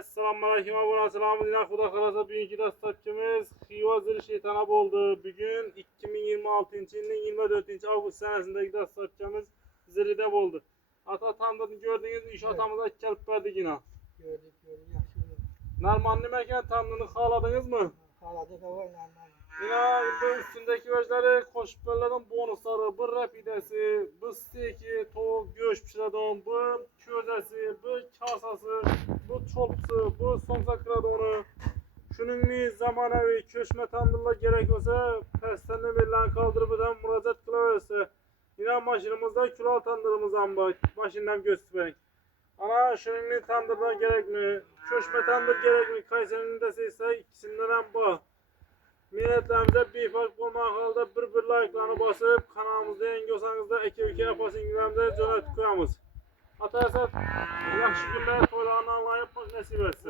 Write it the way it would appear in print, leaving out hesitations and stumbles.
Assalamu alaikum ve selamünaleyküm. Xudo xolasa bugünkü dasturchimiz Xiva Zil Şeytana bo'ldi. Bugün 2026 yılının 24 avgust senesindeki dasturchimiz Zil'de bo'ldi. Ata tanıdığını gördünüz mü? İş atamıza kelip verdik yine. Gördük, yaxşı oldu. Narman nimeken tanıdığını xaladınız mı? Xaladı da var, normal. Yine bu üstündeki vecleri koşup verilen bonusları, bu rapidesi, bu steki, tavuk, göğüş pişiradon, bu közesi, bu kasası, bu çolpsu, bu somsa kradonu. Şunun zamanevi köşme tandırla gerek olsa, pestenle verilen kaldırıp eden müracaat kılaverse. Yine maşinimizde külal tandırımızdan başından göstermek. Ana şunun tandırına gerek mi? Köşme tandır gerek mi? Kayseri'nin deseyse ikisinden bu. Milletlerimize bir fark olmak halde bir like'larını basıp kanalımızda yeni olsanızda eki yapasınızlarımıza cömert koyamız. Atarsak yaxşı günler toylarını Allah yapmak nasip etsin.